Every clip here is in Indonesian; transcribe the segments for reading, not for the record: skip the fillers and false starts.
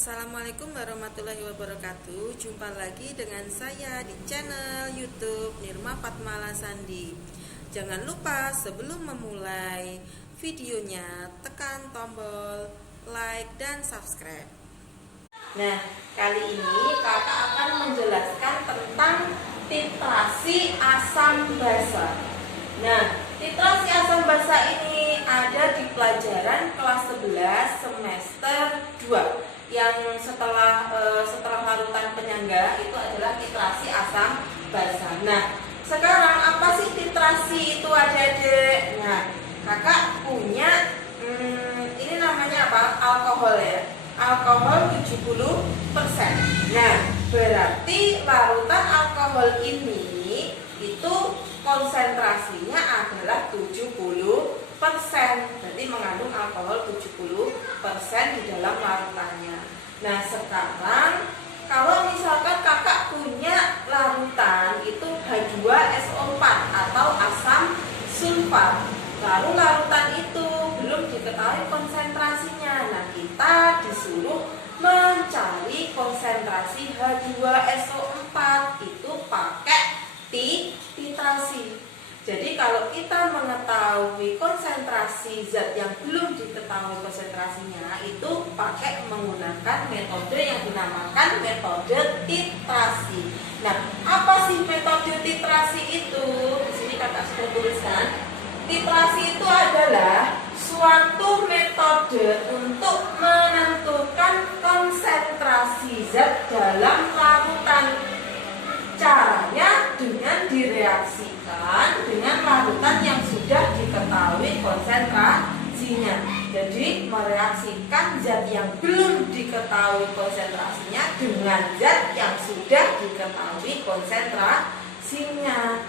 Assalamualaikum warahmatullahi wabarakatuh. Jumpa lagi dengan saya di channel YouTube Nirma Fatmala Sandi. Jangan lupa sebelum memulai videonya tekan tombol like dan subscribe. Nah, kali ini kakak akan menjelaskan tentang titrasi asam basa. Nah, titrasi asam basa ini ada di pelajaran kelas 11 semester 2 yang setelah larutan penyangga itu adalah titrasi asam basa. Nah, sekarang apa sih titrasi itu adik-adik? Nah, kakak punya ini namanya apa? Alkohol ya. Alkohol 70%. Nah, berarti larutan alkohol ini itu konsentrasinya adalah 70%. Berarti mengandung alkohol 70% di dalam larutannya. Nah, sekarang kalau misalkan kakak punya larutan itu H2SO4 atau asam sulfat, lalu larutan itu belum diketahui konsentrasinya. Nah, kita disuruh mencari konsentrasi H2SO4 itu pakai titrasi. Jadi kalau kita mengetahui konsentrasi zat yang belum diketahui konsentrasinya itu pakai menggunakan metode yang dinamakan metode titrasi. Nah, apa sih metode titrasi itu? Di sini kakak sudah tuliskan. Titrasi itu adalah suatu metode untuk menentukan konsentrasi zat dalam larutan. Caranya dengan direaksikan dengan larutan yang sudah diketahui konsentrasinya. Jadi mereaksikan zat yang belum diketahui konsentrasinya dengan zat yang sudah diketahui konsentrasinya.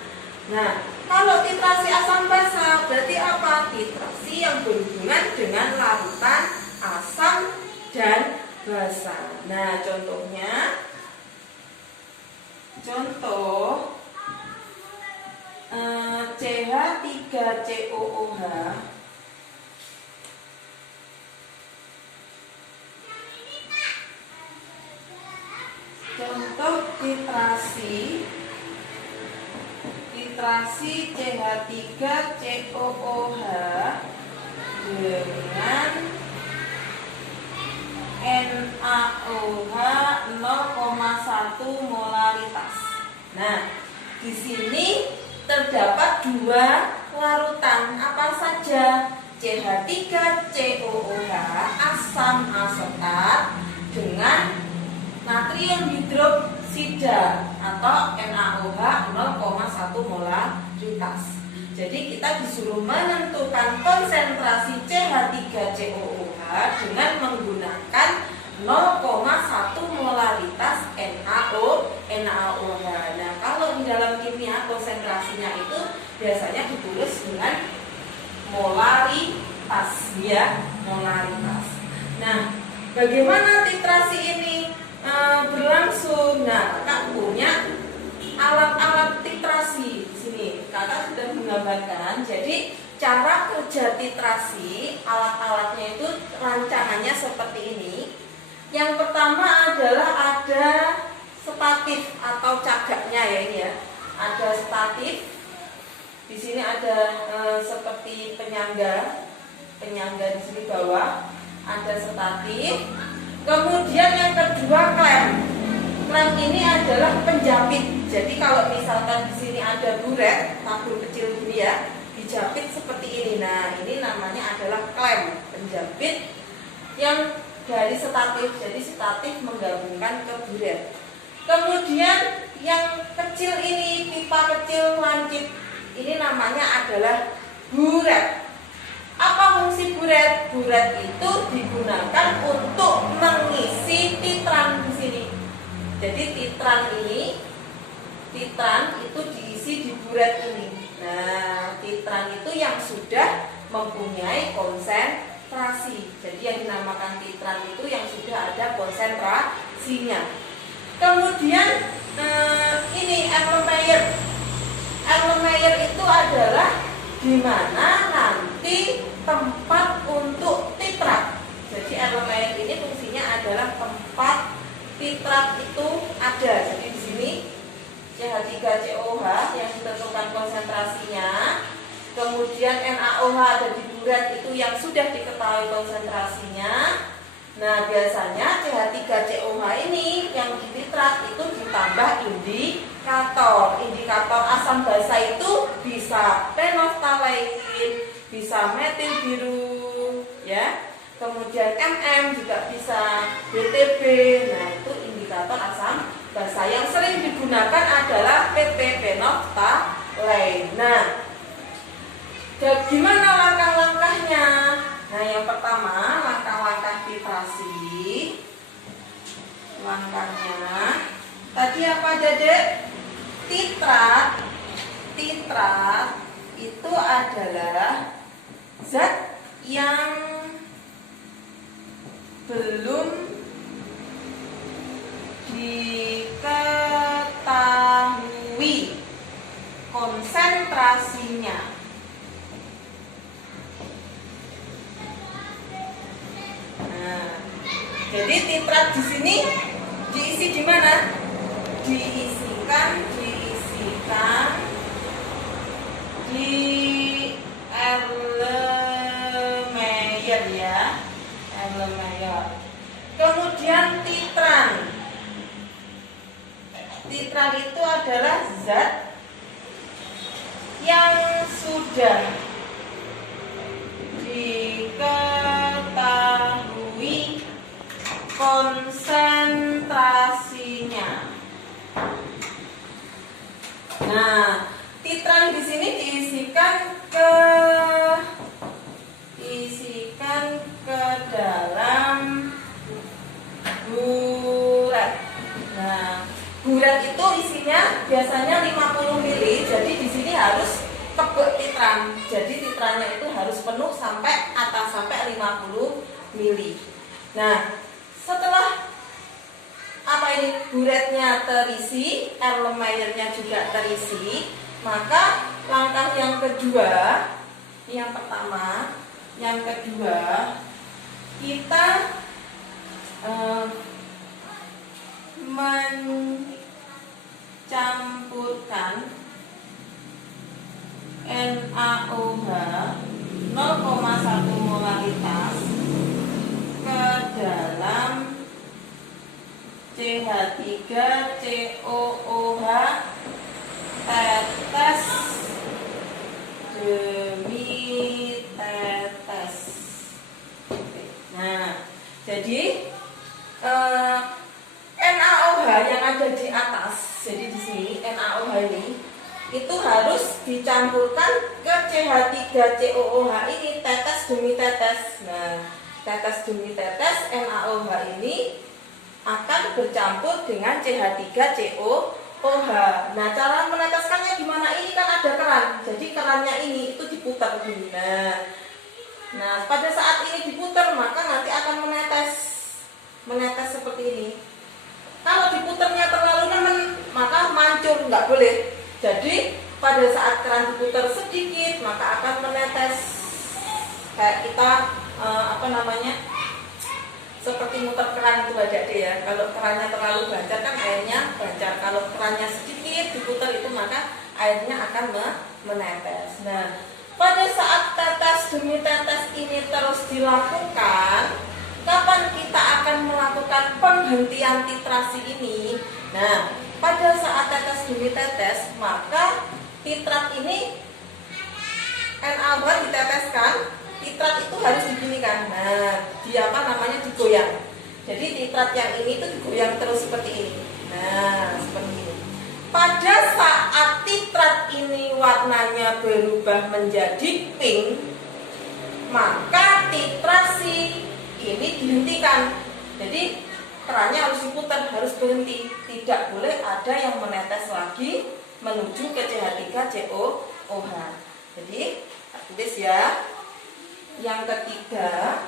Nah, kalau titrasi asam basa berarti apa? Titrasi yang berhubungan dengan larutan asam dan basa. Nah, contoh CH3COOH contoh titrasi CH3COOH dengan NaOH 0,1 molaritas. Nah, di sini terdapat dua larutan apa saja? CH3COOH asam asetat dengan natrium hidroksida atau NaOH 0,1 molaritas. Jadi kita disuruh menentukan konsentrasi CH3COOH dengan menggunakan 0,1 molaritas NaOH. Nah, kalau di dalam kimia konsentrasinya itu biasanya ditulis dengan molaritas ya, molaritas. Nah, bagaimana titrasi ini berlangsung? Nah, kakak punya alat-alat titrasi. Di sini kakak sudah menggambarkan. Jadi cara kerja titrasi, alat-alatnya itu rancangannya seperti ini. Yang pertama adalah ada statif atau cagaknya ya ini ya. Ada statif. Di sini ada seperti penyangga di sini bawah. Ada statif. Kemudian yang kedua klem. Klem ini adalah penjepit. Jadi kalau misalkan di sini ada buret, tabur kecil ini ya, dijepit seperti ini. Nah, ini namanya adalah klem, penjepit yang dari statif. Jadi statif menggabungkan ke buret. Kemudian yang kecil ini, pipa kecil lancip, ini namanya adalah buret. Apa fungsi buret? Buret itu digunakan untuk mengisi titran di sini. Jadi titran itu diisi di buret ini. Nah, titran itu yang sudah mempunyai konsentrasi. Jadi yang dinamakan titran itu yang sudah ada konsentrasinya. Kemudian ini Erlenmeyer. Erlenmeyer itu adalah di mana nanti tempat untuk titrat. Jadi Erlenmeyer ini fungsinya ada adalah tempat titrat itu ada. Jadi di sini CH3COH yang ditentukan konsentrasinya, kemudian NaOH ada di buret itu yang sudah diketahui konsentrasinya. Nah, biasanya CH3COH ini yang di titrat itu ditambah indikator. Indikator asam basa itu bisa phenylalanine, bisa metil biru, ya. Kemudian juga bisa BTB. Nah, itu indikator asam basa. Yang sering digunakan adalah PP phenylalanine. Nah, gimana langkah-langkahnya? Nah, yang pertama langkah-langkah titrasi. Langkahnya tadi apa, Dedek? Titrat itu adalah zat yang belum diketahui konsentrasinya. Nah, jadi titrat di sini diisi di mana? Diisikan di Erlenmeyer, ya. Erlenmeyer. Kemudian titran itu adalah zat yang sudah diketahui konsentrasinya. Nah, titran di sini diisikan ke dalam buret. Nah, buret itu isinya biasanya 50 ml, jadi di sini harus kebek titran. Jadi titrannya itu harus penuh sampai 50 ml. Nah, setelah buretnya terisi, Erlenmeyernya juga terisi, maka langkah yang kedua, kita mencampurkan NaOH 0,1 molaritas ke dalam CH3COOH tetes demi tetes. Nah, jadi NaOH yang ada di atas, jadi di sini NaOH ini itu harus dicampurkan ke CH3COOH ini tetes demi tetes. Nah, tetes demi tetes NaOH ini akan bercampur dengan CH3COOH. Nah, cara meneteskannya gimana? Ini kan ada keran, jadi kerannya ini itu diputar dulu. Nah, pada saat ini diputar maka nanti akan menetes seperti ini. Kalau diputarnya terlalu nemen maka mancur, nggak boleh. Jadi pada saat keran diputar sedikit maka akan menetes kayak kita seperti muter keran itu, Adik-adik, ya. Kalau kerannya terlalu bancar kan airnya bancar. Kalau kerannya sedikit diputar itu maka airnya akan menetes. Nah, pada saat tetes demi tetes ini terus dilakukan, kapan kita akan melakukan penghentian titrasi ini? Nah, pada saat tetes demi tetes maka titrat ini NaOH diteteskan. Titrat itu harus diginikan. Nah, digoyang. Jadi titrat yang ini itu digoyang terus seperti ini. Nah, seperti ini. Pada saat titrat ini warnanya berubah menjadi pink, maka titrasi ini dihentikan. Jadi kerannya harus diputar, harus berhenti. Tidak boleh ada yang menetes lagi menuju ke CH3COOH. Jadi, tulis ya. Yang ketiga,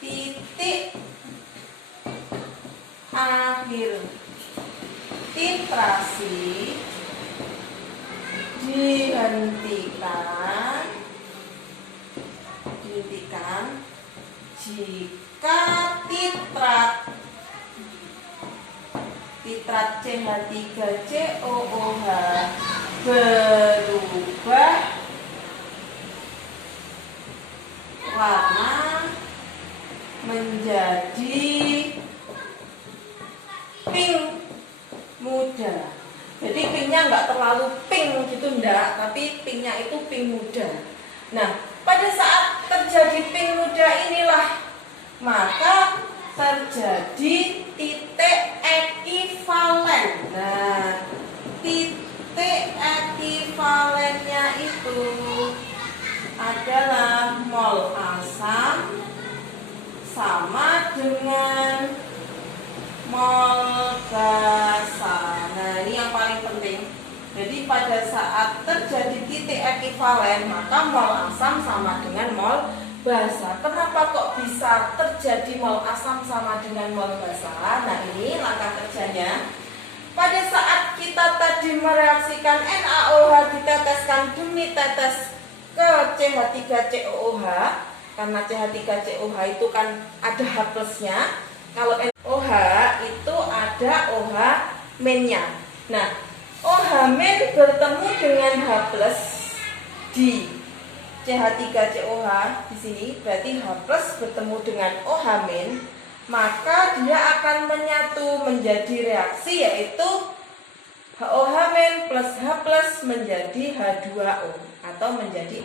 titik akhir titrasi dihentikan jika titrat CH3COOH berubah warna menjadi pink muda. Jadi pinknya nggak terlalu pink gitu enggak, tapi pinknya itu pink muda. Nah, pada saat terjadi pink muda inilah maka terjadi titik ekivalen. Nah, titik ekivalennya itu adalah mol asam sama dengan mol basa. Nah, ini yang paling penting. Jadi pada saat terjadi titik ekivalen maka mol asam sama dengan mol basa. Kenapa kok bisa terjadi mol asam sama dengan mol basa? Nah, ini langkah kerjanya. Pada saat kita tadi mereaksikan NaOH diteteskan demi tetes ke CH3COOH, karena CH3COOH itu kan ada H plusnya. Kalau NaOH itu ada OH minnya. Nah, OH min bertemu dengan H plus di CH3COOH di sini, berarti H plus bertemu dengan OH min, maka dia akan menyatu menjadi reaksi, yaitu OH min plus H plus menjadi H2O atau menjadi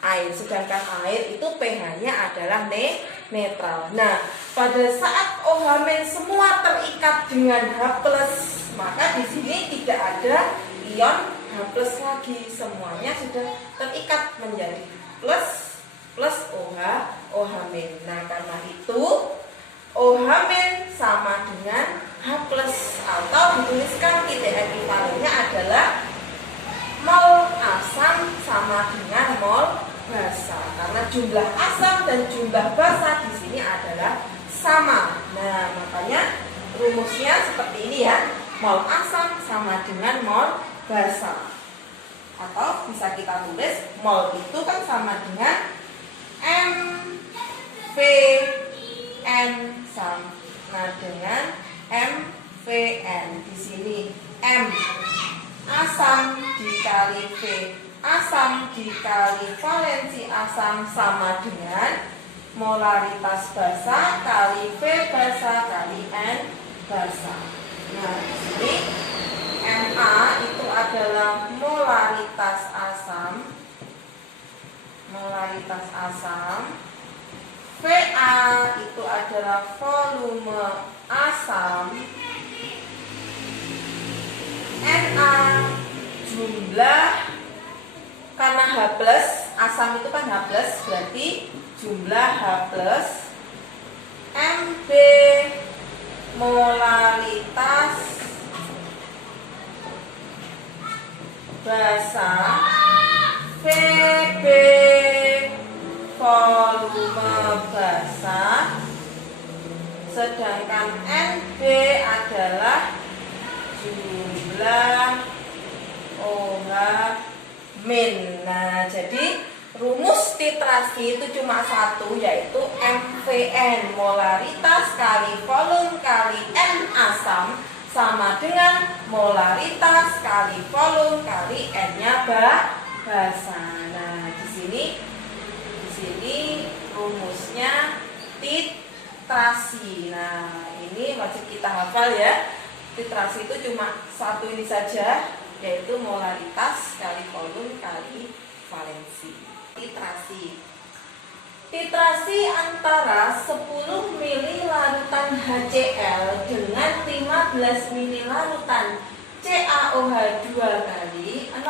air. Sedangkan air itu pH-nya adalah netral. Nah, pada saat OH min semua terikat dengan H plus, maka di sini tidak ada ion H plus lagi, semuanya sudah terikat menjadi plus OH min. Nah, karena itu OH min sama dengan H plus, atau dituliskan titik ekivalennya adalah mol asam sama dengan mol basa, karena jumlah asam dan jumlah basa di sini adalah sama. Nah, makanya rumusnya seperti ini ya, mol asam sama dengan mol basa. Atau bisa kita tulis mol itu kan sama dengan MVN sama dengan MVN. Di sini M asam dikali V asam dikali valensi asam sama dengan molaritas basa kali V basa kali N basa. Nah, di sini Ma itu adalah molaritas asam, Va itu adalah volume asam, Na jumlah, karena H plus, asam itu kan H plus, berarti jumlah H plus, Mb molaritas basa, Vb volume basa, sedangkan Nb adalah jumlah OH min. Nah, jadi rumus titrasi itu cuma satu, yaitu MVN molaritas kali volume kali N asam sama dengan molaritas kali volume kali N-nya basa. Nah, di sini rumusnya titrasi. Nah, ini wajib kita hafal ya. Titrasi itu cuma satu ini saja, yaitu molaritas kali volume kali valensi. Titrasi antara 10 ml larutan HCl dengan 15 ml larutan CaOH2 kali 0,1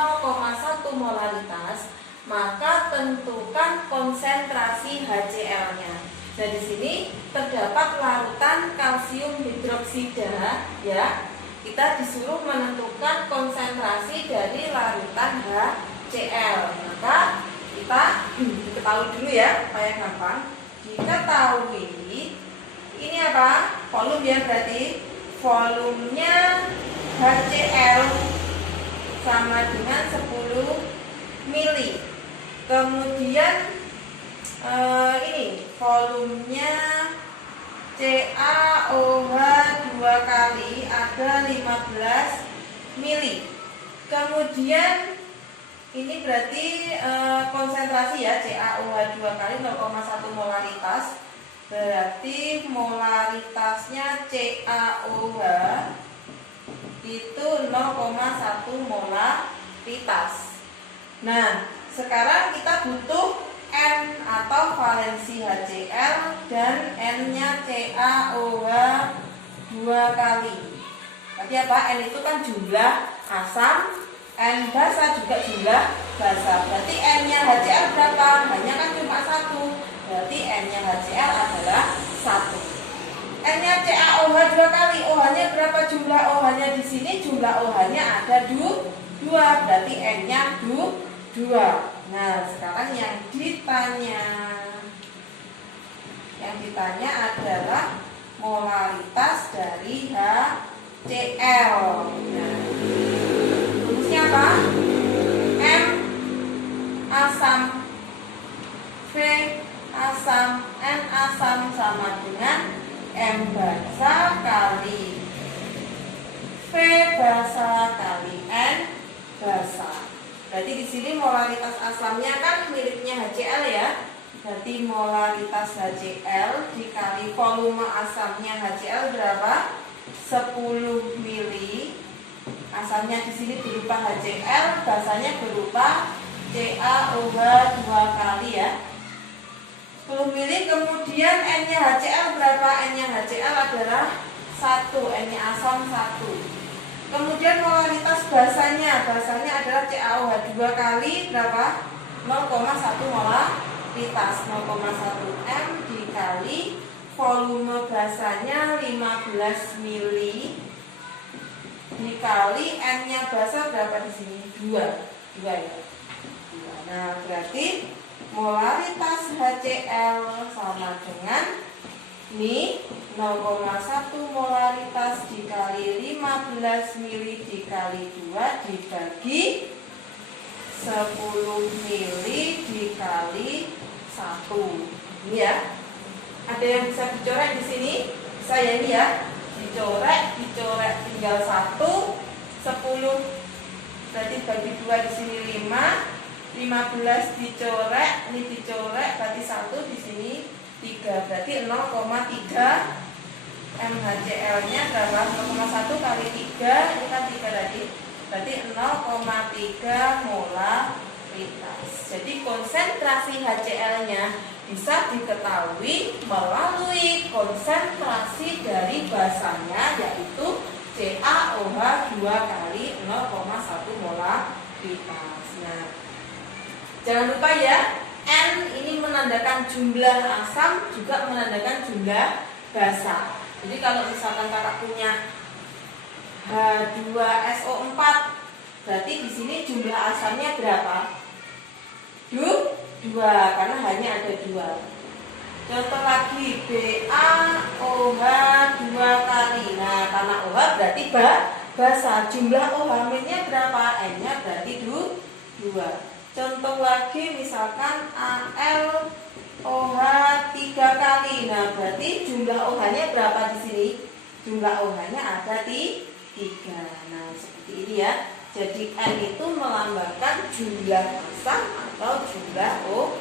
molaritas, maka tentukan konsentrasi HCl-nya. Nah, di sini terdapat larutan kalsium hidroksida ya. Kita disuruh menentukan konsentrasi dari larutan HCl. Maka kita ketahui dulu ya supaya gampang. Diketahui ini apa? Volume ya, berarti volumenya HCl sama dengan 10 mili. Kemudian ini volumenya CaOH 2 kali ada 15 mili. Kemudian ini berarti konsentrasi ya, CaOH 2 kali 0,1 molaritas. Berarti molaritasnya CaOH itu 0,1 molaritas. Nah, sekarang kita butuh N atau valensi HCl dan N-nya CaOH 2 kali. Berarti apa? N itu kan jumlah asam, N basa juga jumlah basa. Berarti N-nya HCl berapa? Hanya kan cuma 1. Berarti N-nya HCl adalah 1. N-nya CaOH 2 kali. OH-nya berapa jumlah OH-nya di sini? Jumlah OH-nya ada 2. Berarti N-nya 2. Nah, sekarang yang ditanya adalah molaritas dari HCl. Nah, rumusnya apa? M asam, V asam, N asam sama dengan M basa kali V basa kali N basa. Berarti di sini molaritas asamnya kan miliknya HCl ya. Berarti molaritas HCl dikali volume asamnya HCl berapa? 10 mili. Asamnya di sini berupa HCl, basanya berupa CaOH 2 kali ya. 10 mili. Kemudian N-nya HCl berapa? N-nya HCl adalah 1, N-nya asam 1. Kemudian molaritas basanya adalah CaOH 2 kali berapa? 0,1 molaritas. 0,1 M dikali volume basanya 15 mili dikali N-nya basa berapa di sini? 2 ya. Nah, berarti molaritas HCl sama dengan ini 0,1 molaritas dikali 15 mili dikali 2 dibagi 10 mili dikali 1. Ini ya. Ada yang bisa dicoret di sini? Bisa ya ini ya. Dicoret tinggal 1, 10. Berarti bagi 2 di sini 5, 15 dicoret, ini dicoret berarti 1 di sini 3, berarti 0,3 MHCl-nya berapa? 0,1 kali 3, ini kan 3 tadi. Berarti 0,3 molaritas. Jadi konsentrasi HCl-nya bisa diketahui melalui konsentrasi dari basanya, yaitu CaOH 2 kali 0,1 molaritas. Nah, jangan lupa ya, N ini menandakan jumlah asam, juga menandakan jumlah basa. Jadi kalau misalkan kakak punya H2SO4, berarti di sini jumlah asamnya berapa? 2, karena hanya ada 2. Contoh lagi, BaOH 2 kali. Nah, karena OH berarti basa. Jumlah OH-nya berapa? N-nya berarti 2. Contoh lagi misalkan AlOH 3 kali. Nah, berarti jumlah OH-nya berapa di sini? Jumlah OH-nya ada 3. Nah, seperti ini ya. Jadi N itu melambangkan jumlah asam atau jumlah OH.